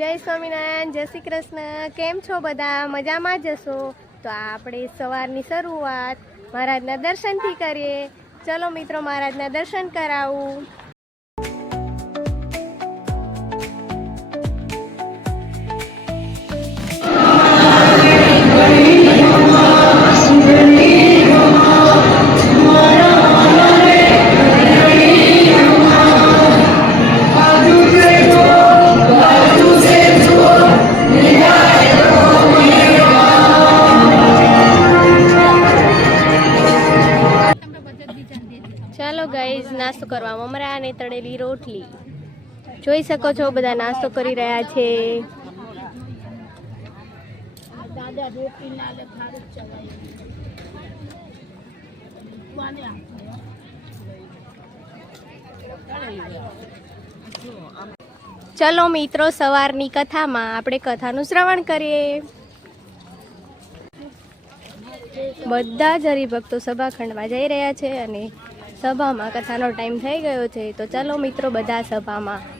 જય સ્વામિનારાયણ, જય શ્રી કૃષ્ણ. કેમ છો બધા? મજામાં જશો તો આપણે સવારની શરૂઆત મહારાજના દર્શનથી કરીએ. ચલો મિત્રો, મહારાજના દર્શન કરાવું. જોઈ શકો છો બધા નાસ્તો કરી રહ્યા છે. ચલો મિત્રો સવારની કથામાં આપણે કથાનું શ્રવણ કરીએ. બધા જ હરિભક્તો સભા ખંડમાં જઈ રહ્યા છે અને સભામાં કથાનો ટાઈમ થઈ ગયો છે. તો ચાલો મિત્રો બધા સભામાં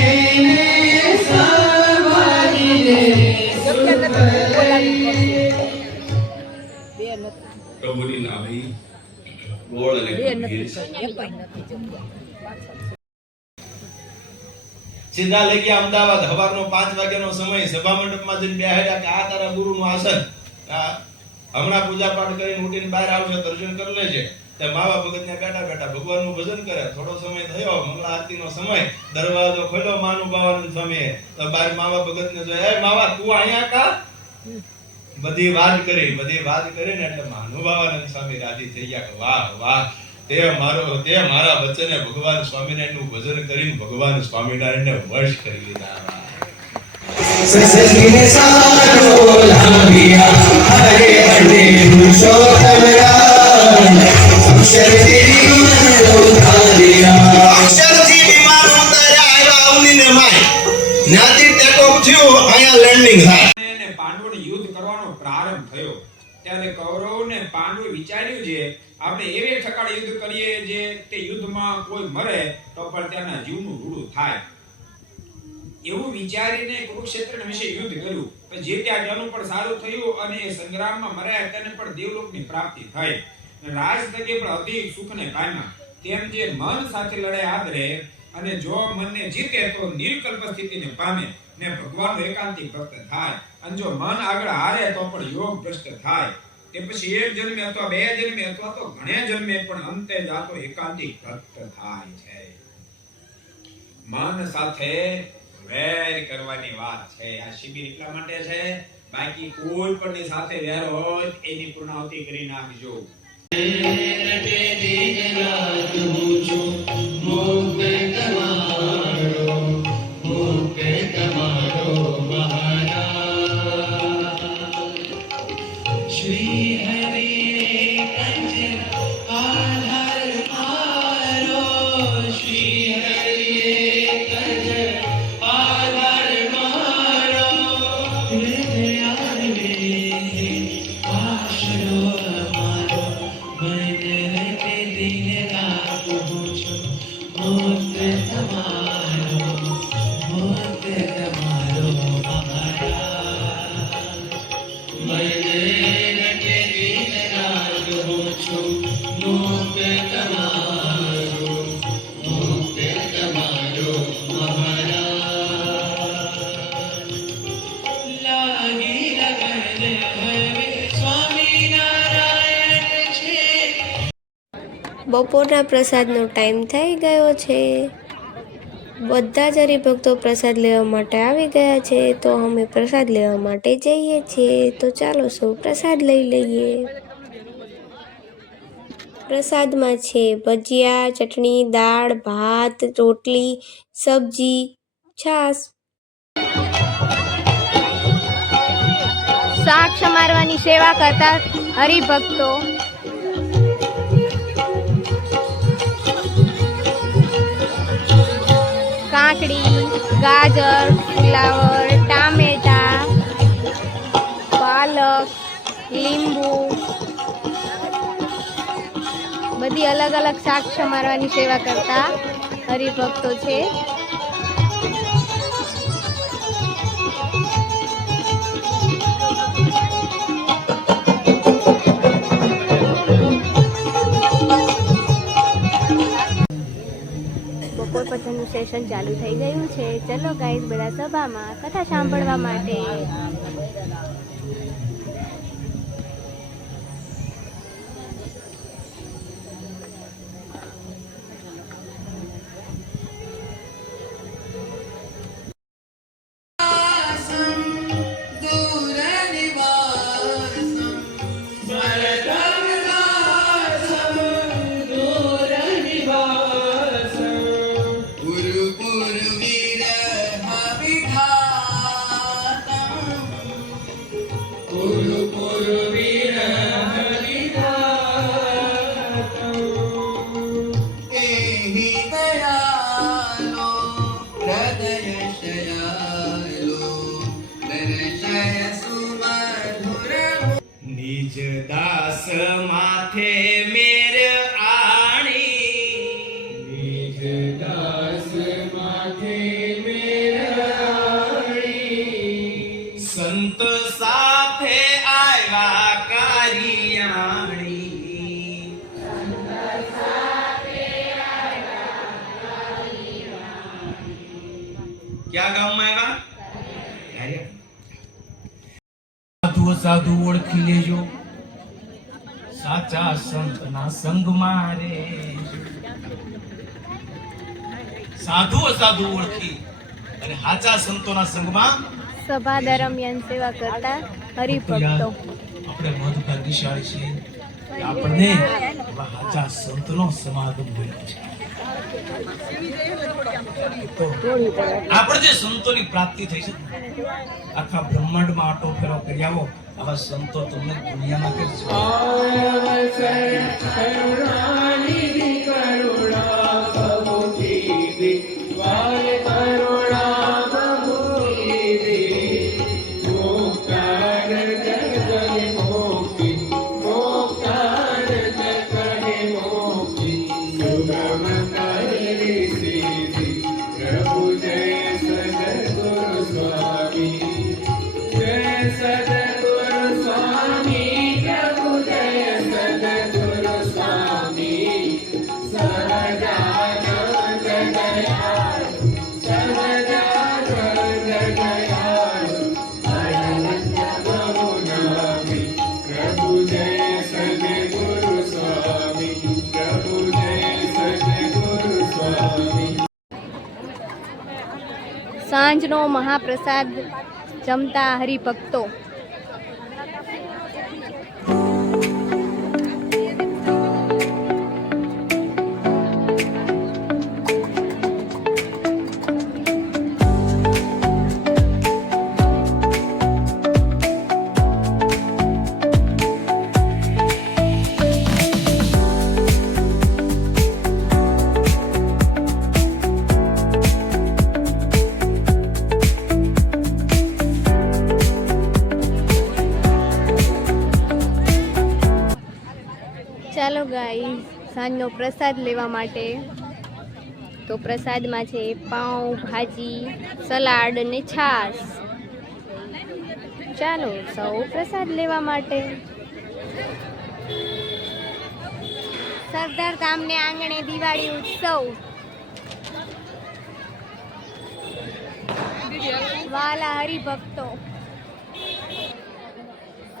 સીધા લઈ ગયા અમદાવાદ. સવારનો પાંચ વાગ્યાનો સમય. સભા મંડપમાં જઈને બેહાડ્યા કે આ તારા ગુરુનું આસન. હમણાં પૂજા પાઠ કરીને ઉઠીને બહાર આવશે દર્શન કરી લેજે. તે માવા ભગત ને બેઠા બેઠા ભગવાનનું ભજન કરે. થોડો સમય થયો મંગળા આરતીનો સમય. દરવાજો ખોલ્યો માનું બાવાનું સ્વામી તો બાર માવા ભગત ને જોયા "એ માવા તું અહીંયા કા? બધી વાત કરી બધી વાત કરીને એટલે મહાનુભાવાનંદ સ્વામી રાજી થઈ ગયા વાહ વાહ. તે મારો તે મારા વચને ભગવાન સ્વામિનારાયણનું ભજન કરીને ભગવાન સ્વામિનારાયણ ને વશ કરી લીધા હરે હરે આપણે એવે ઠકાડે યુદ્ધ કરીએ જે તે યુદ્ધમાં કોઈ મરે તો પણ તેના જીવનું રૂડું થાય. એવું વિચારીને કુરુક્ષેત્ર વિશે યુદ્ધ કર્યું. પણ જે ત્યાં જનું પણ સારું થયું અને એ સંગ્રામમાં મર્યા તેને પણ દેવલોકની પ્રાપ્તિ થઈ. રાજ તકે પણ અધિક સુખને પામ્યા. તેમ જે મન સાથે લડાઈ આદરે અને જો મનને જીતે તો નિર્કલ્પ સ્થિતિને પામે ને ભગવાનનો એકાંતિક ભક્ત થાય. અને જો મન આગળ હારે તો પણ યોગ ભ્રષ્ટ થાય. તે પછી એક જન્મે અથવા બે જન્મે અથવા તો ઘણે જન્મે, પણ અંતે જાતો એકાંતિક ભક્ત થાય છે. મન સાથે વેર કરવાની વાત છે. આ શિબિર એટલા માટે છે, બાકી કોઈ પણ સાથે વેર હોય, એની પૂર્ણાવતિ કરી નાખજો. શ્રી બપોરના પ્રસાદનો ટાઈમ થઈ ગયો છે. બધા જ હરિભક્તો પ્રસાદ લેવા માટે આવી ગયા છે, તો અમે પ્રસાદ લેવા માટે જઈએ છીએ. તો ચાલો સૌ પ્રસાદ લઈ લઈએ. પ્રસાદમાં છે ભજીયા, ચટણી, દાળ, ભાત, રોટલી, સબ્જી, છાશ. શાક સમારવાની સેવા કરતા હરિભક્તો. કાકડી, ગાજર, ફુલાવર, ટામેટા, પાલક, લીંબુ. બધી અલગ અલગ શાક સમારવાની સેવા કરતા. હરિભક્તો છે. સેશન ચાલુ થઈ ગયું છે. ચલો ગાઈઝ બધા સભામાં કથા સાંભળવા માટે. નિજ દાસ માથે સાધુ સાધુ ઓળખી લેજો. સાચા સંતના સંગમાં રે સાધુ સાધુ ઓળખી અને સાચા સંતોના સંગમાં સભા દરમિયાન સેવા કરતા હરિભક્તો. આપણે મહત્વ ભાગ્યશાળી છીએ આપણને સાચા સંતનો સમાગમ મળ્યો છે. આપણે જે સંતોની પ્રાપ્તિ થઈ છે. આખા બ્રહ્માંડમાં આટો ફેરો કરી આવો. આવા સંતો તમને દુનિયામાં કરશે સાંજનો મહાપ્રસાદ જમતા હરિભક્તો. સાંજનો પ્રસાદ લેવા માટે. તો પ્રસાદમાં છે પાઉં, ભાજી, સલાડ અને છાશ. ચાલો સૌ પ્રસાદ લેવા માટે. સરદાર ધામને આંગણે દિવાળી ઉત્સવ. વાલા હરિભક્તો.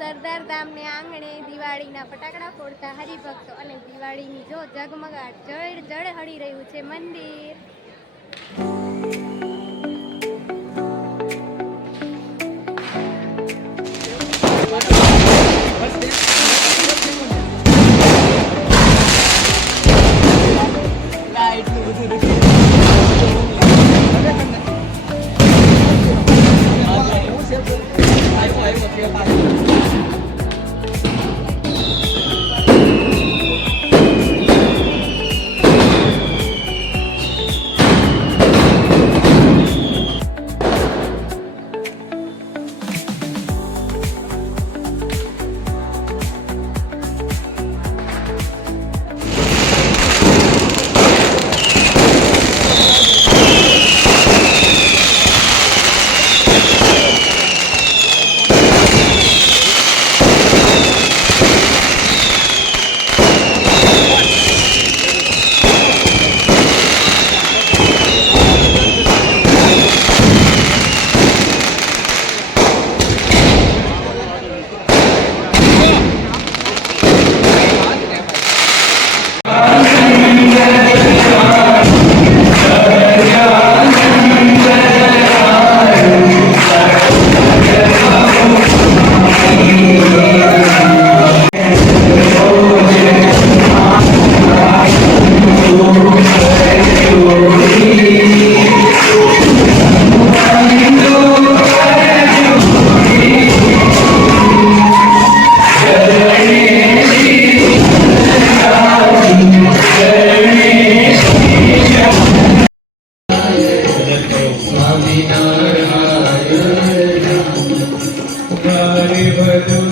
સરદાર ધામને આંગણે દિવાળીના ફટાકડા ફોડતા હરિભક્તો અને દિવાળીની જો ઝગમગાટ, જળ જળ હળી રહ્યું છે મંદિર. સ્વામિનારાયણ હરે બધું